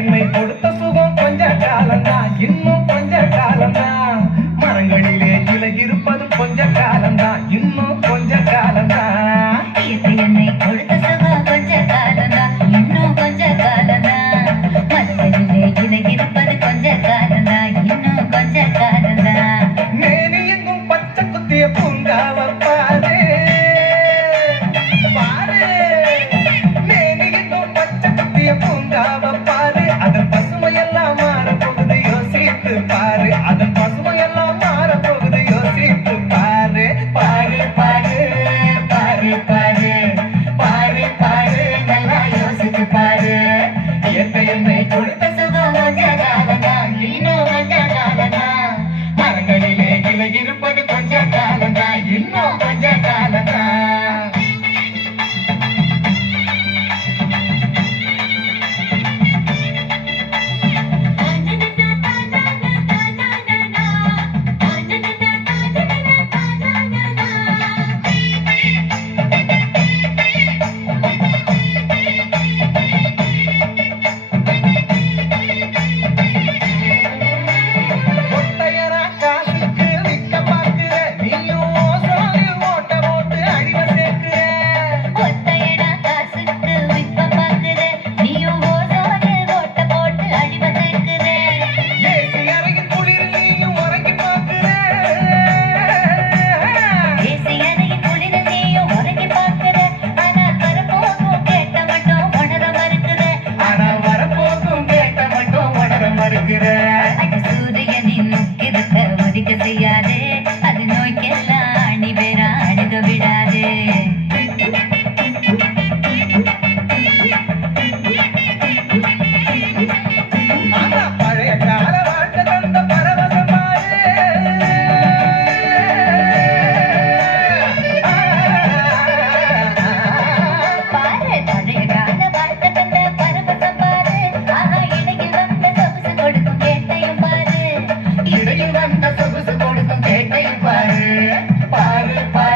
மேன்மை கொடுத்த சுகம் கொஞ்ச காலம் தான் இன்னும் கொஞ்ச காலம் தான் மரங்களிலே இலை இருப்பது கொஞ்ச காலம் தான் இன்னும் கொஞ்ச காலம் தான் என்னை கொடுத்த சுகம் சூரியனின் முக்கியத்தை மதிக்க செய்யாதே கண்ட சொகுசு கொடுக்கும் கேட்டை பாரு. பாரு பாரு.